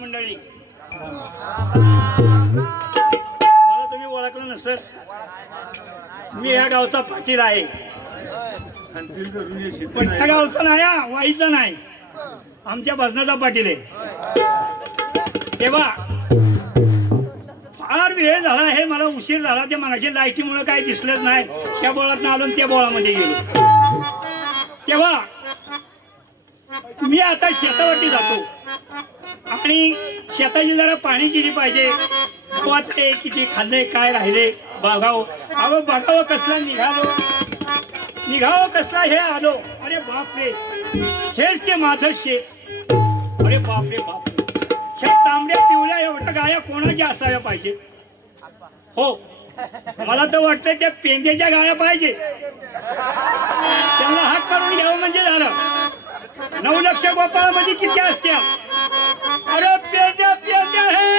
मंडळी मला तुम्ही ओळखलं नसेल, मी या गावचा पाटील आहे. पण त्या गावचा नाही, वाईचा नाही, आमच्या भजनाचा पाटील आहे. तेव्हा फार वेळ झाला आहे, मला उशीर झाला. ते मगाशी लाईटीमुळे काही दिसलंच नाही. त्या बोळात आलो त्या बोळामध्ये गेलो. तेव्हा मी आता शेतावरती जातो आणि शेताची जरा पाणी केली पाहिजे. गव्हात किती खाल्लंय, काय राहिले बघावं. अहो बघावं कसला निघावं कसला हे आलो. अरे बापरे, हेच ते माझं शेत. अरे बापरे बापरे, ह्या तांबड्या पिवळ्या एवढ्या गाया कोणाच्या असाव्या पाहिजे? हो, मला तर वाटतं त्या पेंद्याच्या गाया पाहिजे. त्यांना हात काढून घ्यावं म्हणजे झालं. 9 लक्ष गोपाळामध्ये किती असत्या? अरे पेंद्या पेंद्या हे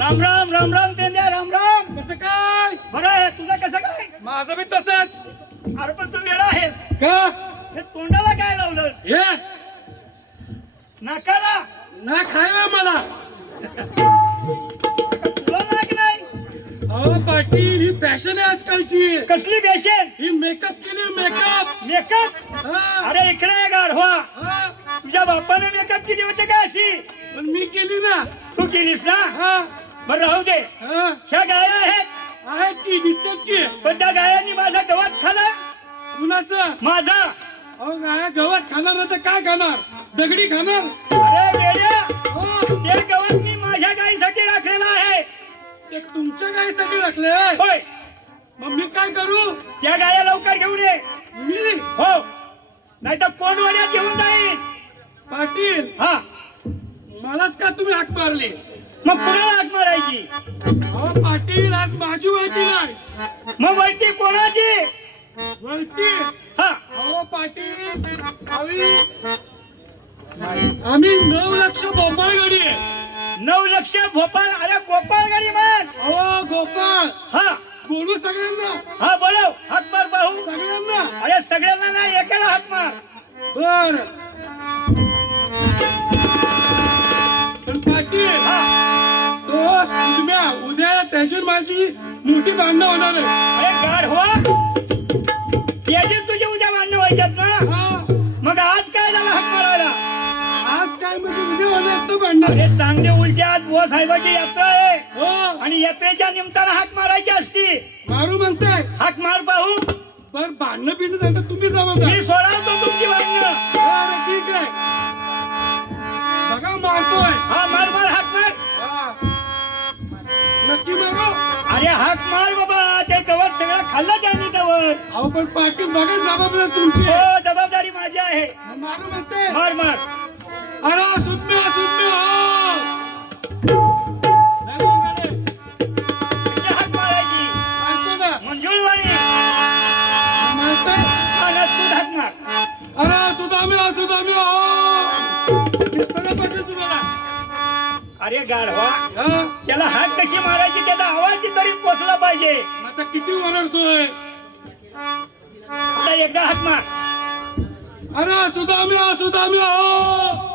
राम राम राम राम पेंद्या, राम राम. कसं काय? बरं आहे, तुझं कसं काय? माझं बी तसंच. अरे पण तू वेळा आहेस का? हे तोंडाला काय लावलंस? हे नाकाला ना खाय ना मला. तुला नाक नाही? अहो पाटील, ही फॅशन आहे आजकालची. कसली फॅशन? ही मेकअप केली, मेकअप. मेकअप? हा, अरे इकडे गाढवा, हा. तुझ्या बापाने मेकअप केली होती का अशी? पण मी केली ना. तू केलीस ना? हा, बरं राहू दे. हा. ह्या गाया आहेत, आहेत की, दिसतात की. पण त्या गायांनी माझा गवत खाला. कुणाचं? माझा. अहो गाया गवत खाणार नाही तर काय खाणार? दगडी खाणार. अरे वेड्या, हो, ते गवत मी माझ्या गायीसाठी राखलेलं आहे. ते तुमच्या गायीसाठी राखले. होय, मग मी काय करू? त्या गाया लवकर घेऊन ये. मी? हो, नाही तर कोण वड्यात घेऊन जाईल. पाटील, हा, मलाच का तुम्ही हाक मारली? मग कुणाला हाक मारायची? अहो पाटील, आज माझी वळती नाही. मग वळती कोणाची? वळती. हा, अहो पाटील, आम्ही 9 लक्ष भोपाळ गाडी आहे. 9 लक्ष भोपाळ. अरे गोपाळ गाडी मान. अहो गोपाळ, हा बोलू सगळ्यांना. हा, बोलव. हाक मार भाऊ. सगळ्यांना. अरे सगळ्यांना नाही, एकाला हाक मार. बर. पण पाटील, हा, तो सुम्या उद्या त्याची माझी मोठी भांडणं होणार आहे. अरे गाड हो, याची तुझे उद्या भांडणं व्हायच्यात ना. हा, मग आज काय झालं हाक मारायला? आज काय म्हणजे उद्या होणार तो भांडण. अरे चांगले उलटे, आज बुवा साहेबाची यात्रा आहे हो, आणि यात्रेच्या निमित्तानं हाक मारायची असती. मारू म्हणताय. हाक मार पाहू. बर, भांडणं बिंड झालं तुम्ही जबाबदार. मी सोडवतो तुमची भांडणं. बरं, ठीक आहे. बघा मारतोय. हा, मार मार, हाक मार. हा. नक्की मारू. अरे हाक मार बाबा, ते गवत सगळं खाल्लं त्यांनी गवत. अहो पण पाटील, बघा जबाबदार तुमची. हो, जबाबदारी माझी आहे. मग मारू म्हणते. मार मार. अरे सुम्या, सुम्या, हो. नाही बोलणार आहे. कशी हाक मारायची? मारतो ना. मंजुळवाणी. मारतोय. हा ना, तू हाक मार. अरे सुदाम्या, सुदाम्या, हो. दिसतं ना पाटील तुम्हाला? अरे गाढवा, हा? त्याला हाक कशी मारायची, त्याचा आवाज तरी पोचला पाहिजे. आता किती ओरडतोय? आता एकदा हाक मार. अरे सुदाम्या, सुदाम्या, हो.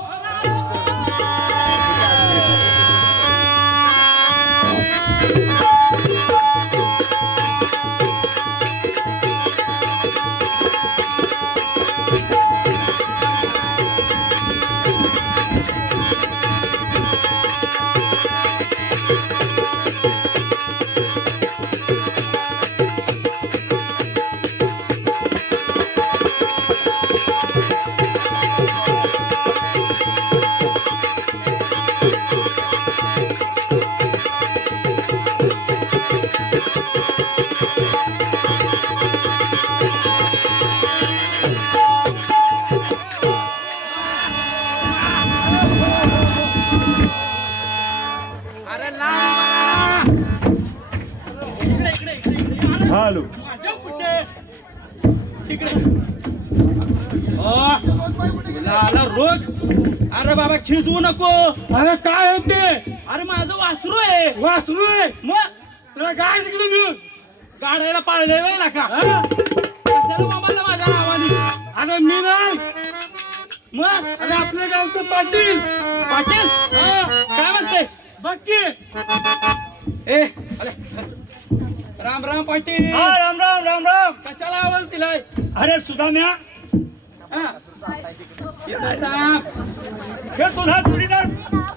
हॅलो माझ्या कुठे तिकडे आला रोग. अरे बाबा खिजवू नको. अरे काय आहे ते? अरे माझं वासरू आहे. वासरू आहे मग तुला गाय तिकडे घेऊन गाड्याला पाळले वेळ का कशाला बाबाला माझ्या नावाने? अरे मी नाही मग अरे आपल्या गावचं पाटील. पाटील काय म्हणते बघ की. ए अरे राम राम पाटील. हा राम राम राम राम. कशाला आवाज दिलाय? अरे सुदाम्या हा. इथं सांग. हे तुझा जोडीदार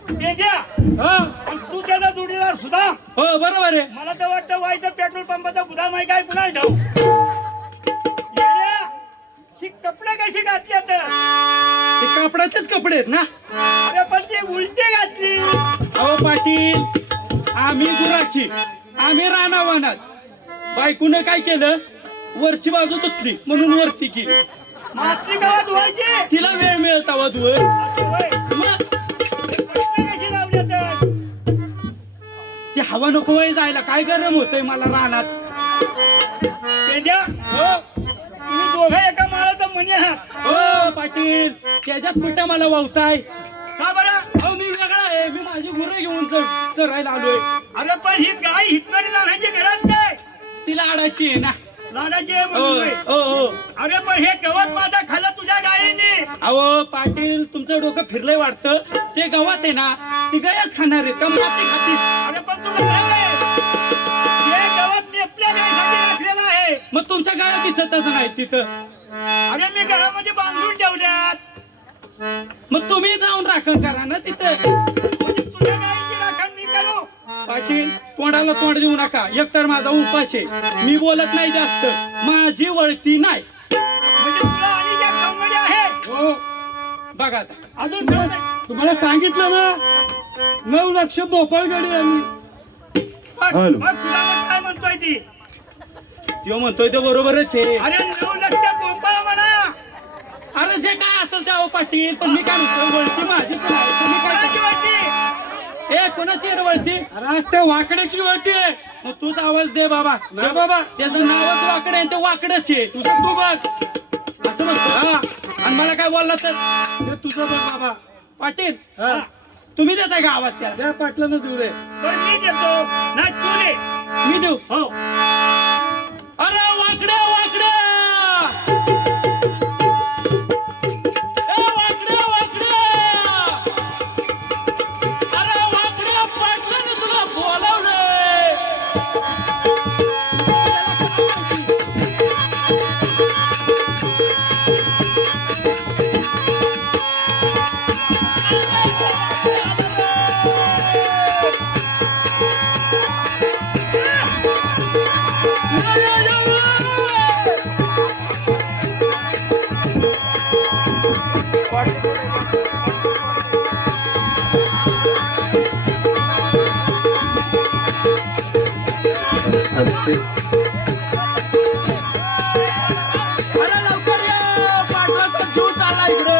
पेंड्या हा. आणि तू त्याचा जोडीदार सुदाम. हो बरोबर आहे. मला तर वाटतं व्हायचं पेट्रोल पंपाचा गुदाम आहे काय पुन्हा ठाऊ. येड्या, ही कपडे कशी घातली आता? ते कापडाचेच कपडे आहेत ना. अरे पण ती उलटी घातली. अहो पाटील आम्ही गुराखी आम्ही रानावानात. बायकोनं काय केलं वरची बाजू तुटली म्हणून वरती केली. मातली गावात धुवायची. तिला वेळ मिळता वधू असं होय. कपडे कशी लावली तर? ती हवा नको वय जायला. काय गरम होतंय मला रानात. पेंड्या हो तुम्ही दोघं एका माळाचा मणी आहात. हो पाटील त्याच्यात कुठं मला वावताय. का बरं? अहो मी वेगळा आहे. मी माझी गुरं घेऊन चरायला आलोय. अरे पण ही गाय हितकरी लावण्याची गरज काय? तिला आडायची आहे ना. लाडाची आहे हो म्हणून होय. हो हो. अरे पण हे गवत माझा खाल्लं तुझ्या गायीने. अहो पाटील तुमचं डोकं फिरलंय वाटतं. ते गवत आहे ना ती गयाच खाणार आहे का माती खातील. अरे पण तू गवत आहे. हे गवत नेपल्या गायीसाठी राखलेलं आहे. मग तुमच्या गाया दिसतच नाही तिथं. अरे मी घरामध्ये बांधून ठेवल्यात. मग तुम्ही जाऊन राखण करा ना तिथं. म्हणजे तुझ्या गायीची राखण मी करू. पाटील तोंडाला तोंड देऊ नका. एकतर माझा उपास आहे. मी बोलत नाही जास्त. माझी वळती नाही. म्हणजे तुला आणि ज्या संगडी आहे. हो बघा आता. अजून सांग नाही. तुम्हाला सांगितलं ना 9 लक्ष भोपाळ गाडी आम्ही. बघ हॅलो. बघ सुद्धा काय म्हणतोय ती. तो म्हणतोय ते बरोबरच आहे. अरे 9 लक्ष गोपाळ म्हणा. अरे जे काय असेल ते अहो पाटील. पण मी काय म्हणतो वळती माझीच नाही. तुम्ही काय कोणाची वाटती? ए कोणाची आहे वळती? त्या वाकड्याची वळती आहे. मग तूच आवाज दे बाबा. नाही बाबा त्याचं नावच वाकड आहे. ते वाकडच आहे. तुझं तू बघ असं म्हणतो. आणि मला काय बोलला तर तुझं बघ बाबा. पाटील तुम्ही देताय का आवाज त्याला? त्या पाटलानं देऊ दे. पण मी देतो. नाही तू दे. मी देऊ. हो अरे वाकड्या वाकड्या ए वाकड्या वाकड्या. अरे वाकड्या पाटलाने तुला बोलावलंय. अरे लवकर या. पाटलाचा जीव चालला इकडे.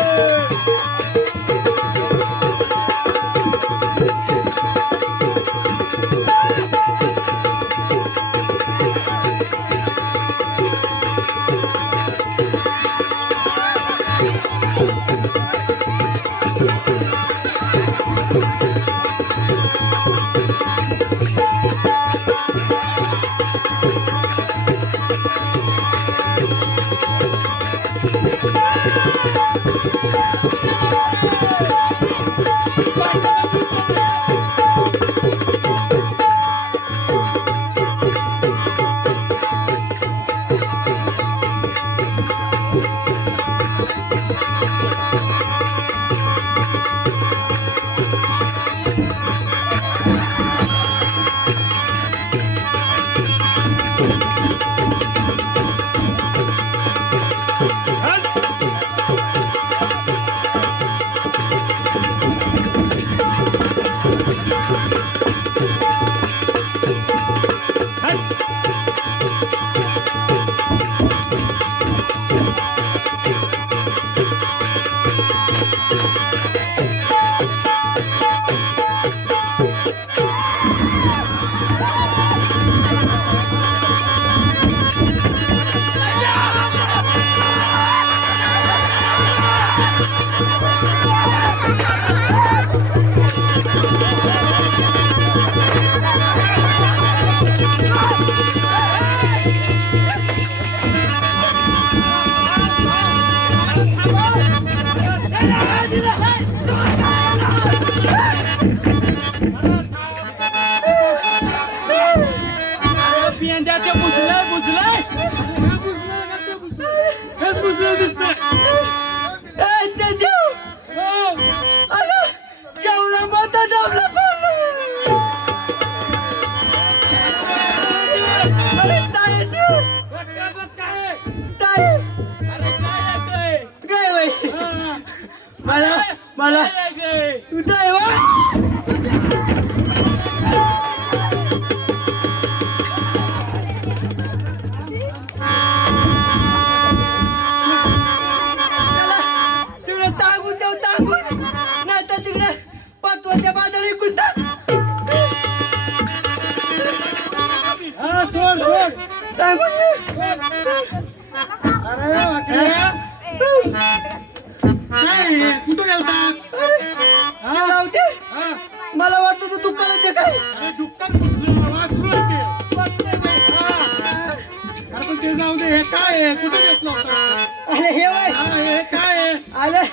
अरे ताई बघ काय ताई अरे काय आहे काय बाई हा. मला काय आहे? ताई वा तिकडे टाकून देऊ टाकून नाही तर तिकडे पाचवाच्या बाजूला कुंता हा, सोड काय म्हणले अरे वाकड्या. काय कुठं गेलतास राहू दे हा. मला वाटतं ते दुकानात आहे काय अरे दुकान कुठलं वासरू आहे ते. वाटतंय बाई. अरे पण ते जाऊ दे हे काय आहे कुठं घेतलं होतं अरे हे बाय हा, हे काय आहे आले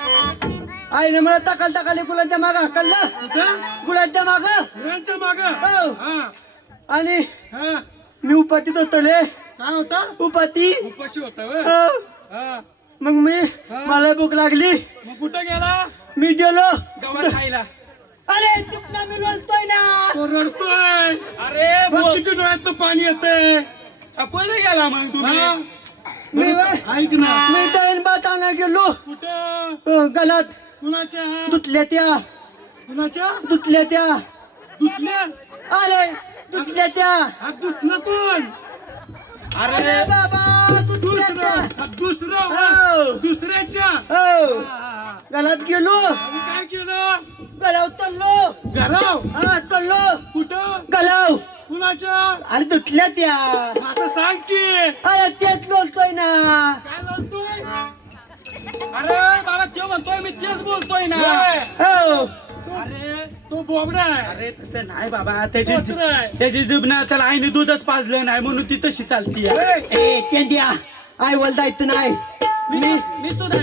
आईने मला टाकाले गुलांच्या माग हकललं कुठं गुलांच्या माग मुलांच्या माग हो. हा आणि हा मी उपाटीत होतो ले काय होता उपाती उपाशी होता व्हय? हो. हा मग मी मला भूक लागली मग कुठं गेला मी गेलो गव्हा खायला अरे चुकला मी बोलतोय ना तो रडतोय अरे बघ किती डोळ्यात पाणी येतंय कुठे गेला मग तुम्ही मी ऐक ना मी दहीन भात आणायला गेलो कुठं गलात कुणाच्या दुतल्या त्या कुणाच्या दुतल्या त्या दुसऱ्या अरे दुतल्या त्या हा दुसरं कोण अरे बाबा दुतल्या त्या दुसरं हो. दुसऱ्याच्या हो गलात गेलो आणि काय केलं गलाव तल्लो घराव हा तल्लो कुठं गलाव कुणाच्या अरे दुतल्या त्या असं सांग की अरे तेच बोलतोय ना काय बोलतोय अरे बाबा ते म्हणतोय मी तेच बोलतोय ना हो अरे तो बोबडा आहे अरे तसं नाही बाबा त्याची जीभ ना त्याला आईने दूधच पाजलं नाही म्हणून ती तशी चालती ए तेंड्या आय बोल जायचं नाही मी सुद्धा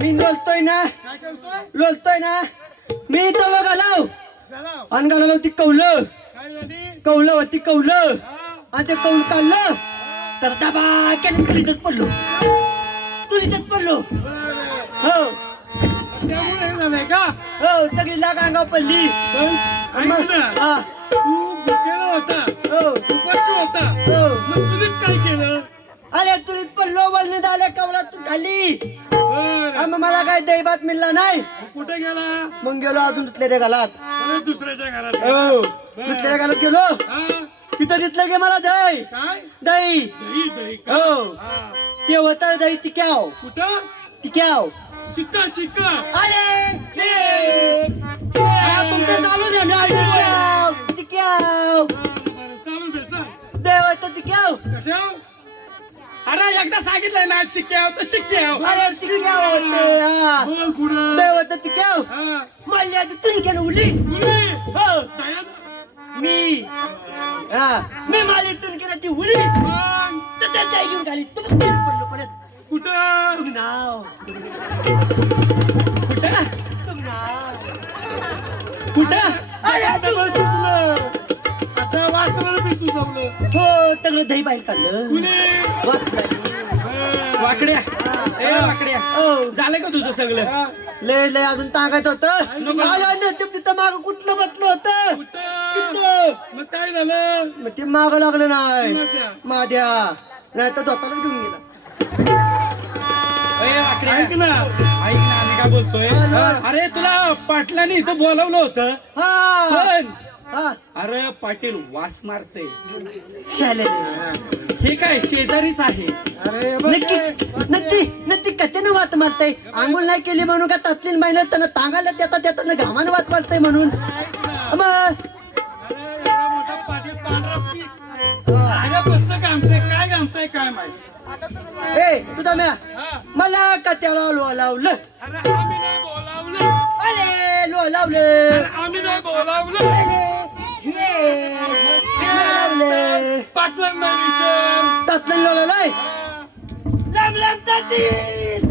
मी बोलतोय ना काय करतोय बोलतोय ना मी तलो गलाव घराव आणि गलाव ती कवलं काय झाली कवलं होती कवलं हा. आणि ते कौल काढलं तर दबाक्याने तुरीतच पडलो तुरीतच पडलो बरं. हो त्यामुळे हे झालंय का हो सगळी जागा अंगावर पडली पण ऐक मग, ना हा, तू भुकेला होता हो उपाशी होता हो मग चुलीत काय केलं अरे तुरीत पडलो बोलणे झाल्या कवलातून खाली बरं. मग मला काय दही भात मिळला नाही मग कुठे गेला मग गेलो अजून दुसऱ्या घालात परत दुसऱ्याच्या घरात हो बरं. दुसऱ्या घालात गेलो हा तिथं तिथलं गे मला दही काय दही दही दही का हो हा. ते होतं दही तिक्याव कुठं तिक्याव शिक्का शिक्का अरे हा, तुमचं चालू द्या मी ऐकतोय. तिक्याव बरं, चालू दे चल दही होतं तिक्याव कशा अरे एकदा सांगितलंय ना शिक्क्याव तर शिक्क्याव अरे तिक्याव होतं हा. बोल पुढं दही होतं तिक्याव हा. मल्ल्या तुणक्यानं उली उली. हो दह्यात. मी हा मी माझी तुणक्यानं ती उली मग तर त्याच्या घेऊन खाली तुम पडलो परत कुठं नाव कुठं नाव कुठं अरे आता बस सुचलं आता वासराला बी सुचवलं हो सगळं दही बाहेर काढलं कुणी वाचलं. वाकड्या ए वाकड्या हो झालं का तुझं सगळं लय लय अजून टाकायच होतं माझ्या नेत्यात तिथं माग कुठलं बसलं होतं कुठं तिथं. मग काय झालं मग ते माग लागलं नाही कुणाच्या? माझ्या नाही तर धोताला घेऊन गेला ऐक ना आम्ही काय बोलतोय हा, ना. अरे तुला पाटलाने इथं बोलावलं होतं हा पण हा अरे पाटील वास मारते खेळलेले. हे काय शेजारीच आहे अरे नक्की नक्की कशाने वाट मारताय आंघोळ नाही केली म्हणून का तातली महिन्यात त्यांना तांगायला त्यात घामाने वाट मारताय म्हणून मग मोठा पाटील पांढरा प्रश्न घामतोय काय घामतोय काय माहिती ए तुझा म्या हा. मला का त्याला लो लावलं अरे आम्ही नाही बोलावलं अरे लो लावलं अरे आम्ही नाही बोलावलं लावलं पाटलांना विचार तातलं लो लावलंय हा. लांब लांब तातील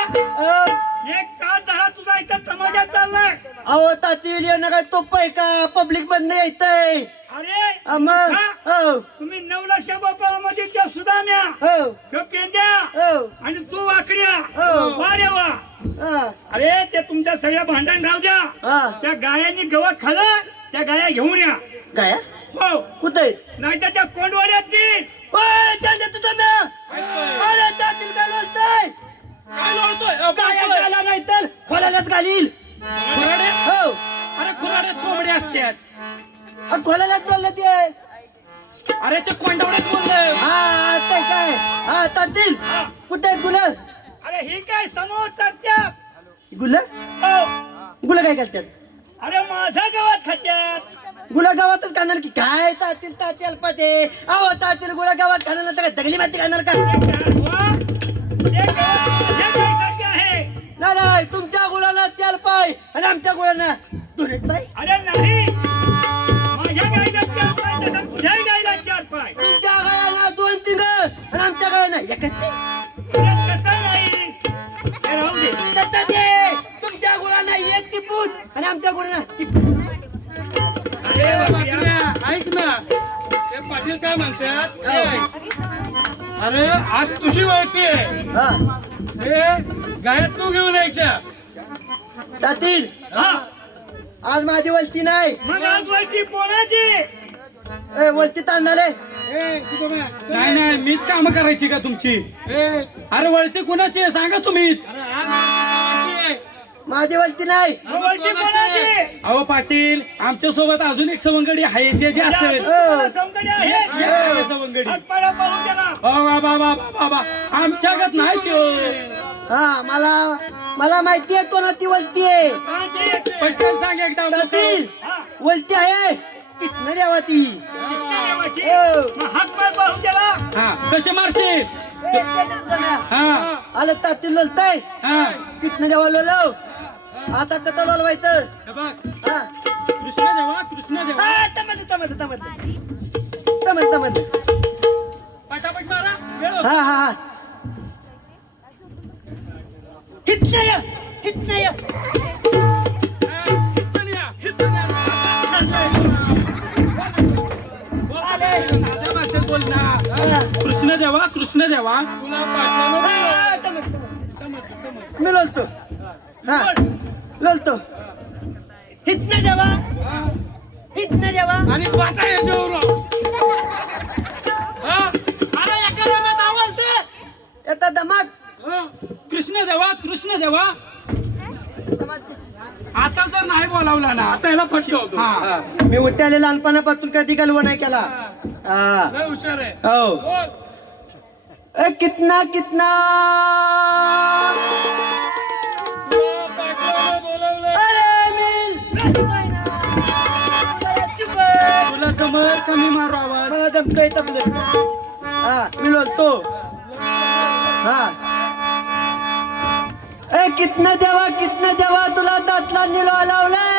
एक तास झाला तुझा इथं तमाशा चाललाय अहो तातील येणं काय तोप आहे का पब्लिक बंद येतंय अरे मग हा? हो तुम्ही 9 लाख बापामध्ये त्या सुदाम्या हो त्या पेंद्या हो आणि तू वाकड्या हो. वा रे वा हा अरे ते तुमच्या सगळ्या भांडण राहू द्या हा त्या गायांनी गवत खाल्लं त्या गाया घेऊन या गाया हो कुठे नाही तर त्या कोंडवाड्यात ती तुझा म्या अरे तातील काय बोलतोय काय लोळतोय गाया गाला नाही तर खोलाल्यात घालील खुराडे हो अरे खुराडे थोबडे असतात खोलाल्यात बोललं ते अरे ते कोंडावड्यात बोललं हा ते काय हा तातील कुठे आहेत गुल अरे ही काय समोर चर्चा गुल हो गुल काय करतात अरे माझ्या गावात खात्यात गुला गावातच खाणार की काय तातील तातील पते अहो तातील गुला गावात खाणार तर काय दगली माती खाणार का आहे नाही नाही तुमच्या गुलाला तेल पाय आणि आमच्या गुलांना दुरेत पाय अरे नाही माझ्या गाईला 4 पाय तसा तुझ्या गाईला 4 पाय तुमच्या गायाला 2-3 आणि आमच्या गायाला एकच नाही अरे कसं नाही हे राहू दे तसं ते तुमच्या गुलांना एक टिपून आणि आमच्या गुलांना टिपून अरे बाबा, ऐक ना ते पाटील काय म्हणतात अरे आज तुझी वळती आहे हा गायत तू घेऊन यायच्या तातील हा आज माझी वलती नाही मग आज वरची कोणाची वलती तांदळे नाही नाही मीच काम करायची का तुमची अरे वळती कुणाची आहे सांगा तुम्हीच माझी वलती नाही वरची कोणाची अहो पाटील आमच्या सोबत अजून एक सवंगडी आहे ते जे असेल समकडी आहे आहे सवंगडी हातपाडा पाहून त्याला बाबा बाबा बाबा आमच्या गत नाही त्यो हा मला माहिती आहे तो ना ती वलती आहे सांगते. पटकन सांग एकदा तातील हा, वलती आहे कितनं द्यावा ती कृष्णदेवाची. हो. मग हातपाय पाहून त्याला हा कसे मारशील हा आलं तातील लोलताय हा कितनं द्यावा लोलव आता कथा लोलवायचं हे बघ हा कृष्ण देवा तमन पटापट मारा वेळ होतो. हा हा हा हितनं या हा, इथून या, इथून या. साध्या भाषेत बोल ना कृष्ण देवा तुला हा, मी लोलतो हा लोलतो हितनं जेवा आणि बसा याच्यावर अरे एका रमात आवाज दे येता दमात कृष्ण देवा आता जर नाही बोलावला ना आता याला फटकवतो हा मी उठ्याले लहानपणापासून कधी गलव नाही केला हा लय हुशार आहे हो बोल. कितना तुला पाटलाला बोलावलंय. अरे मिल तुला जमल कमी मारू आवाज मला जमतोय तबलं हा मी लोलतो हा कितना देवा तुला दातला निलो लावलाय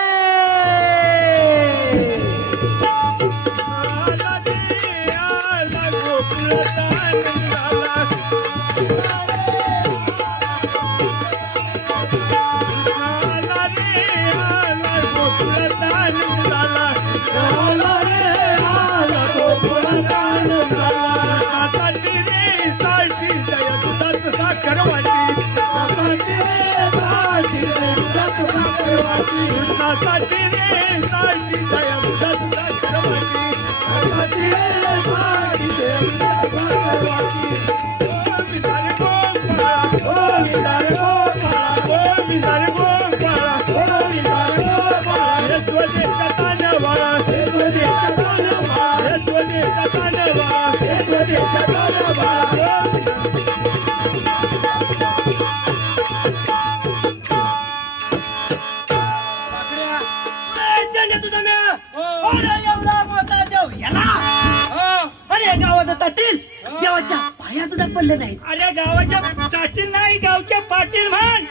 देवाच्या पाया तुझा पडले नाही अरे गावाच्या चाटील नाही गावच्या पाटील म्हण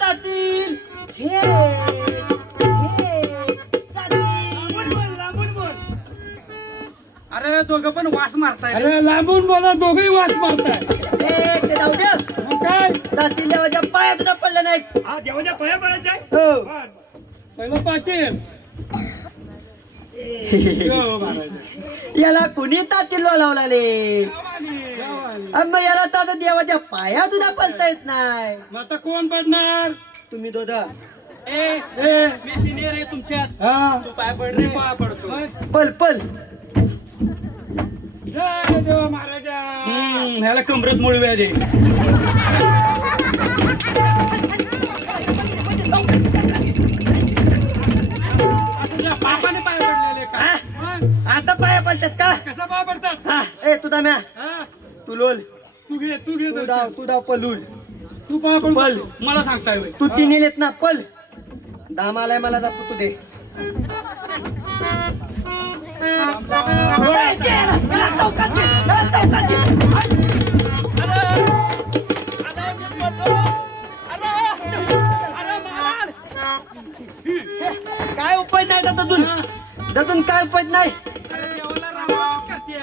तातील लांबून बोल अरे दोघं पण वास मारताय अरे लांबून बोला दोघही वास मारताय जाऊ द्या मग काय तातील देवाच्या पाया तुझा पडले नाहीत हा देवाच्या पाया पडायचा आहे हो बरं. पहिलं पाटील हो, महाराज. याला कुणी तातील लावला रे मग याला तर देवाच्या पाया तुझा पडता येत नाही मग आता कोण पडणार तुम्ही दोघं मी सिनियर आहे तुमच्यात. हा तू पाय पड मी रे. पाया पडतो. पल पल जय देवा महाराजा. ह्याला कमरत मुळव्या दे. तुझ्या बापाने पाय पडलेले का? हा? मग आता पाया पडतात का? कसा पाया पडतात? हा ए तू दाम्या हा? तू लोल तू घे दर्शन. तू दाव पलूल तू पाया पड. पल मला सांगताय होय. तू तिन्ही येत ना पल दाम आलाय मला दाखव तू दे काय उपाय नाही दादून दादून काय उपाय नाही देवाला रामराम करतेय.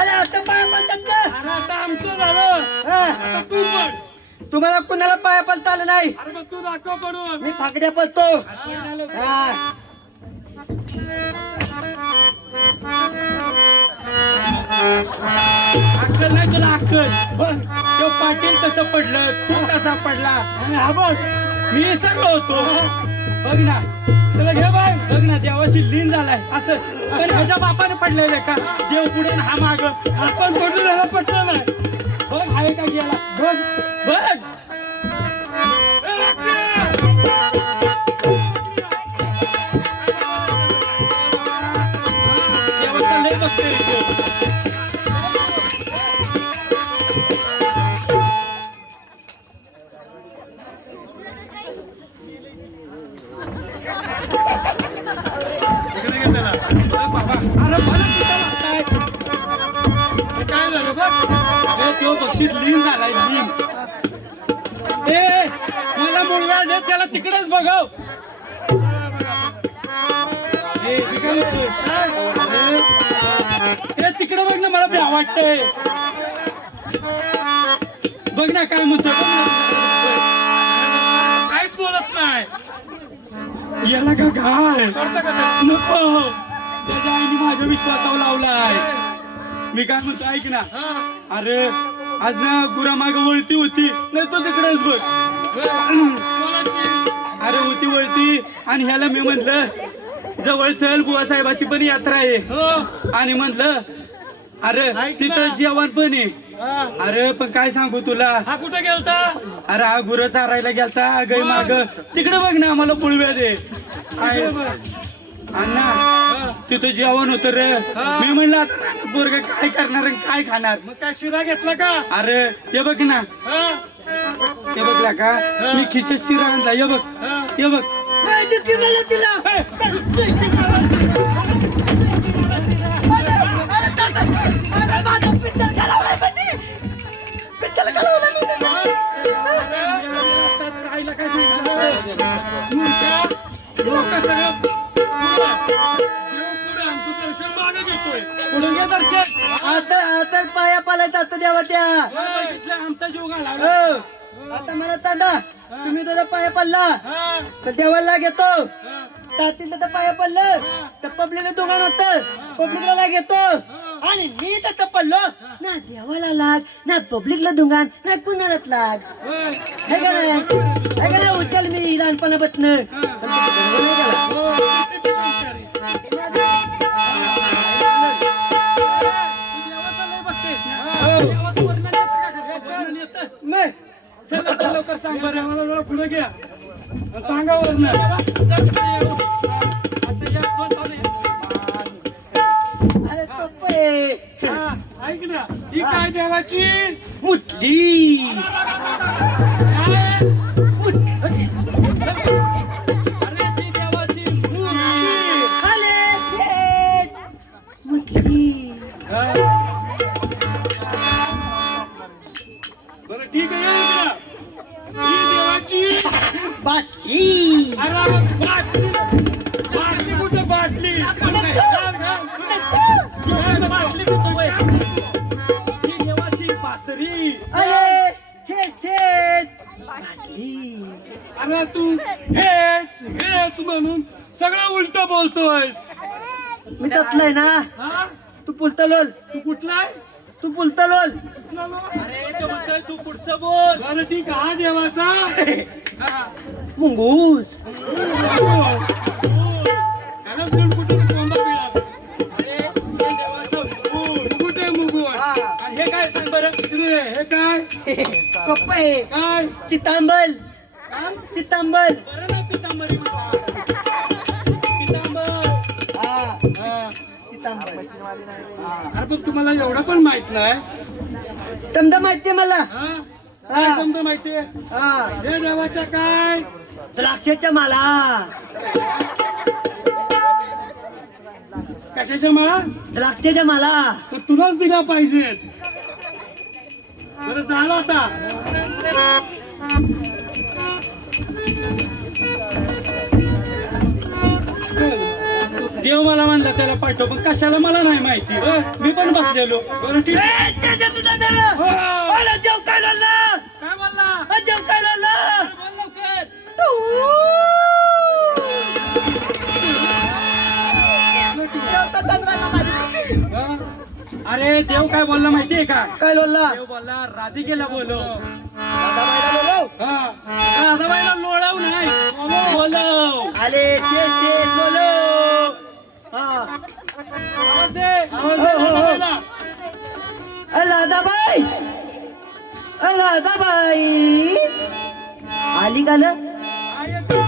अरे आता पाया पडतात का अरे आता आमचं झालं. हा. आता तू पड. तुम्हाला कुणाला पाया पडता आलं नाही अरे मग तू दाखव पडून. मी फाकड्या पडतो हा अक्कल नाही तुला अक्कल. बघ तो पाटील कसं पडलं, तू कसा पडला. आणि हा बघ. मी विसरलो होतो. बघ ना, चला घे बाय. बघ ना, देवाशी लीन झालाय असं. पण ह्याच्या बापाने पडलेलं का? देव पुढे आणि हा माग. आपण पडलो त्याला पटलं नाही. बघ आहे का गेला. बघ. बघ देवाचा लय बघतोय तो. इकडे घे त्याला. बघ बाबा, अरे मला कुठं लागताय. हे काय झालं बघ. ए, तो भक्तीत लीन झालाय लीन. ए मला मुलगा दे, त्याला तिकडेच बघाव. ए, मी काय म्हणतोय? ए, तिकडे बघ ना, मला भ्या वाटतंय. बघ ना काय म्हणतोय. बघ ना. काहीच बोलत नाही. याला का काय सोडतं का ते? नको. त्याच्या आईने माझ्या विश्वासावर लावलाय. मी काय म्हणतो ऐक ना. हा. अरे आज ना गुरा माग वळती होती, नाही तो तिकडेच बघ. कोणाची? अरे होती वळती आणि ह्याला मी म्हटलं जवळ चल, बुवा साहेबाची पण यात्रा आहे. हो. आणि म्हटलं अरे ऐक ना. तिथं जेवण पण आहे. हा. अरे पण काय सांगू तुला. हा कुठे गेलता? अरे हा गुरं चारायला गेलता गाई माग. तिकडे बघ ना, मला पुळव्या दे. इकडे बघ. अण्णा हा. तिथं जेवण होतं रे. हा. मी म्हणलं आता पोरगं काय करणार आणि काय खाणार. मग काय शिरा घेतला का? अरे हे बघ ना, हा. हे बघला का मी खिशात शिरा आणला. हे बघ, हा. हे बघ. आईला काय सांगितलं? लोकं सगळं पुढं आणि तू दर्शन मागे घेतोय. पुढून घे दर्शन. आता आता पाया पालायचं आता देवा त्या बघितलं, आमचा जीव घाला. हो. आता मला तांदा तुम्ही तुझा पाया पडला हा. तर देवाला घेतो हा. तातील तर पाया पडलं तर पब्लिकला दुकान होतं पब्लिकला घेतो आणि मी तर पडलो ना देवाला लाग ना पब्लिकला दुकान ना कुणालाच लाग होय. हे का नाही हे का नाही उचल मी लहानपणापासून हो, किती बिचारी. देवाचं लय बघतेस ना. देवाचं वर्णन येतं का घरी? वर्णन येतं. मग चल आता लवकर सांग बरं. मला जरा पुढे घ्या आणि सांगावंच नाही. अरे पप्पे हा, ऐक ना, ही काय देवाची? मुतली काय? अरे ती देवाची मूर्ती. आले थेट मुतली बरं ठीक आहे, येऊ द्या. ही देवाची बाटली अरे बाटली. बाटली कुठं बाटली? बाटली पितो बाई. ही देवाची बासरी. अरे थेट थेट बाटली अरे तू हेच हेच म्हणून सगळं उलट बोलतोयस. मी ततलाय ना हा? तू पुलतलोल तू कुठला आहे? तू बोलता लोल अरे तो म्हणतोय तू पुढचं बोल. बरं ठीक आहे, हा देवाचा हा. मुंगूस त्यालाच गणपतीने कोंबा पिळा. अरे हे देवाचं बोल. मुकुट आहे मुकुट. आणि हे काय सांग बरं. इकडे हे काय कप्पे काय चितांबल काय? चितांबल बरं ना पितांबरी मला. पितांबर. हा हा. चितांबल अरे पण तुम्हाला एवढं पण माहित नाही. समजा माहितीये मला हा? काय समजा माहितीये हा हे देवाच्या काय द्राक्षाच्या माला कशाच्या माळा द्राक्षाच्या माला तर तुलाच दिल्या पाहिजेत. बरं झालं आता. देव मला म्हणला त्याला पाठव, पण कशाला मला नाही माहिती. मी पण बसलेलो. बरं ठीक आहे. देव काय लावला काय बोलला. देव काय लावला बोल लवकर. हा? अरे देव काय बोलला माहितीये का. काय लावला देव बोलला राधिकेला बोलव. हा. राधाबाईला लोळव नाही, बोलव. आले ते बोलो हा आवाज दे. आवाज दे राधाबाईला. राधाबाई राधाबाई आली का ना हा, येतो.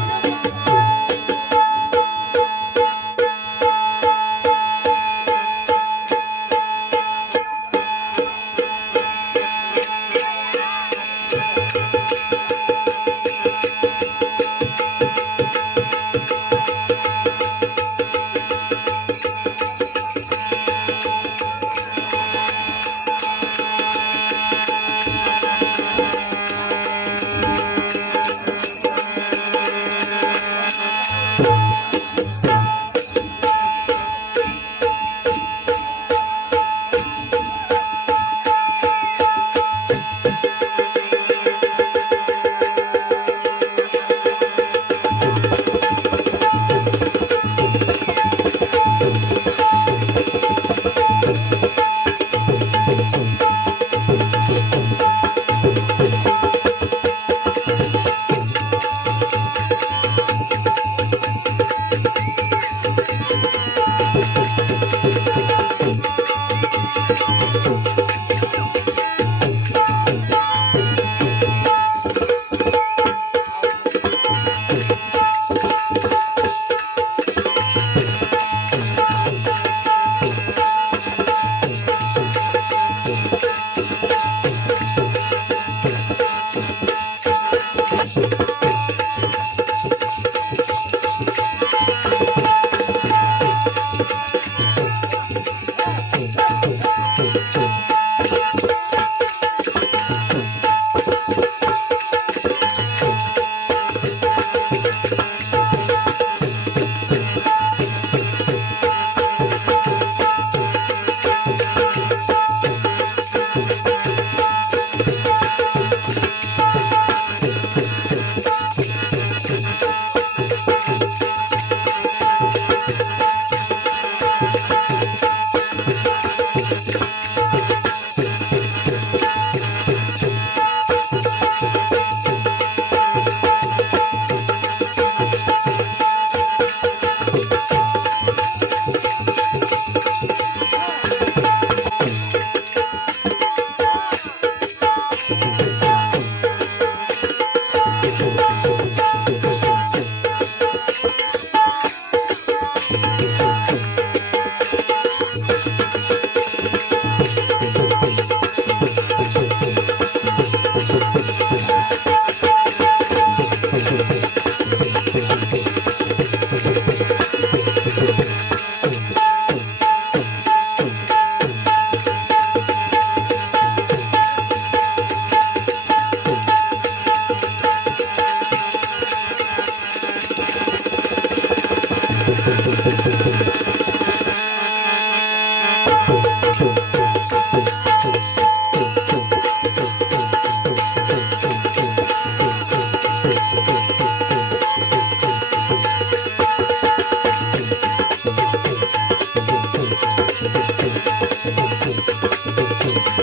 Thank you.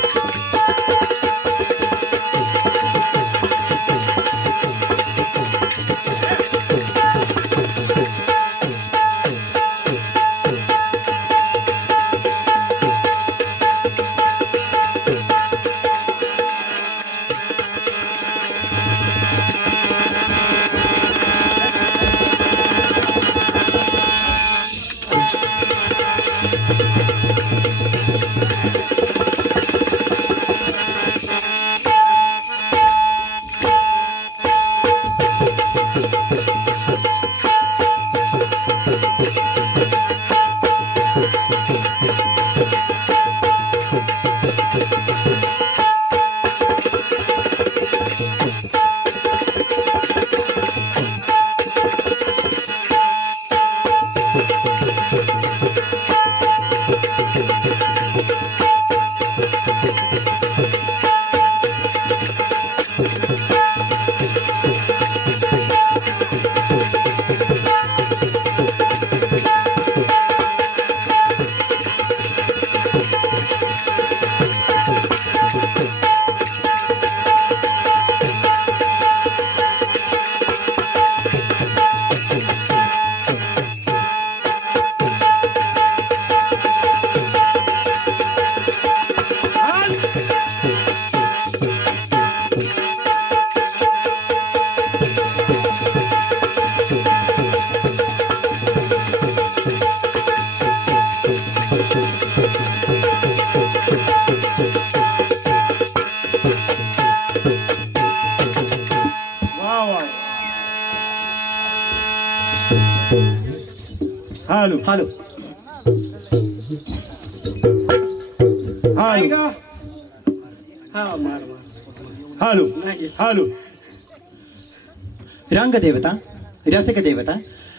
Hello hello hello का हा मार मार हॅलो नाही. हॅलो रंगदेवता रसिक देवता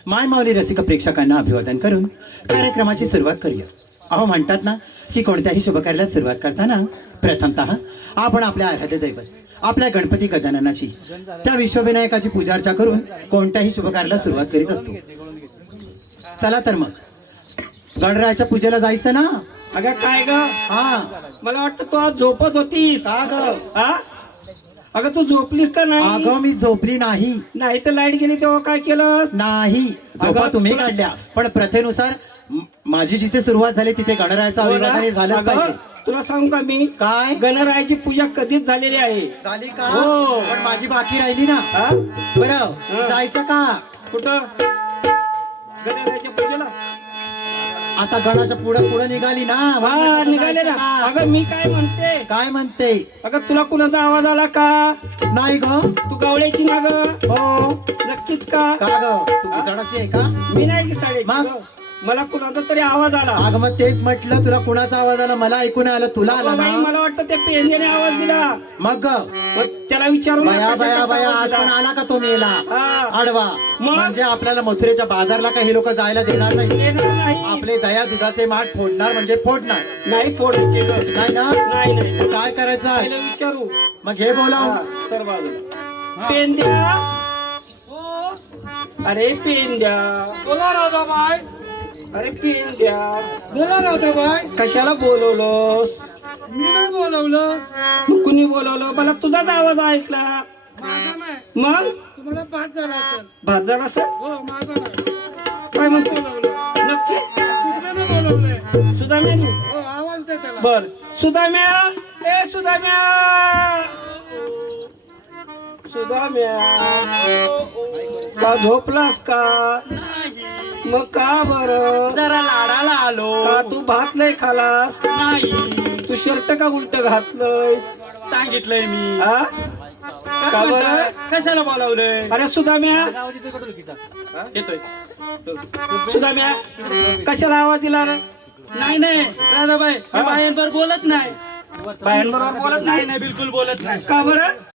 माय माऊली रसिक प्रेक्षकांना अभिवादन करून कार्यक्रमाची सुरुवात करूया. अहो म्हणतात ना की कोणत्याही शुभकार्याला सुरुवात करताना प्रथमतः आपण आपल्या आराध्य दैवत आपल्या गणपती गजाननाची त्या विश्वविनायकाची पूजा अर्चा करून कोणत्याही शुभकार्याला सुरुवात करीत असतो. चला तर मग गणरायाच्या पूजेला जायचं ना. अगं काय ग हा मला वाटतं तू आज झोपत होतीस का ग? हा अगं तू झोपलीस का नाही अगं मी झोपली नाही. नाही तर लाईट गेली तेव्हा काय केलं नाही झोपा अगं, तुम्ही तुला- काढल्या पण प्रथेनुसार माझी जिथे सुरुवात झाली तिथे गणरायाचं अभिवादन झालंच अगं, पाहिजे. तुला सांगू का मी काय गणरायाची पूजा कधीच झालेली आहे झाली का? हो. पण माझी बाकी राहिली ना. हा बरं जायचं का? कुठं गणरायाच्या पूजेला आता गणाच्या पुढे पुढे निघाली ना. हा निघाले ना जायचं का? अगं मी काय म्हणते काय म्हणते? अगं तुला कुणाचा आवाज आला का नाही ग. तू गावड्याची ना ग हो नक्कीच का का ग? तू बिसाडाची आहे का? मी नाही की साडे मग? मला कुणाचा तरी आवाज आला अग मग तेच म्हटलं तुला कुणाचा आवाज आला मला ऐकून आलं तुला आला अगं बाई, ना. मला वाटतं त्या पेंजेने आवाज दिला मग ग मग त्याला विचारून बया बया बया आज पण आला का तो मेला आडवा. मग? म्हणजे आपल्याला मथुरेच्या बाजारला काही लोक जायला देणार नाही. येणार नाही आपले दया दुधाचे माठ फोडणार म्हणजे फोडणार नाही फोडायचे ग. नाही ना. नाही नाही मग काय करायचं आहे? त्याला विचारू मग हे बोलाव. हा, तर बाजूला पेंद्या अरे पेंद्या बोला राधाबाई अरे पेंद्या बोला राधाबाई कशाला बोलवलोस मी नाही बोलवलं मग कुणी बोलवलं मला तुझाच आवाज ऐकला माझा नाही मग तुम्हाला पाच झाला असेल भाजर असं हो माझा नाही काय म्हणतो बोलवलं नक्की सुटण्याने बोलवलंय सुदाम्यानी हो आवाज दे त्याला बर सुदाम्या ए सुदाम्या सुदाम्या का झोपलास का मग का बर जरा लाडाला आलो का तू भात नाही खालास नाही तू शर्ट का उलट घातलंय सांगितलंय मी हा का बरं कशाला बोलावलंय अरे सुदाम्या येतोय सुदाम्या कशाला आवाज दिला रे नाही नाही राधाबाई हा? बायांवर बोलत नाही बायांबरोबर बोलत नाही नाही बिलकुल बोलत नाही का बरं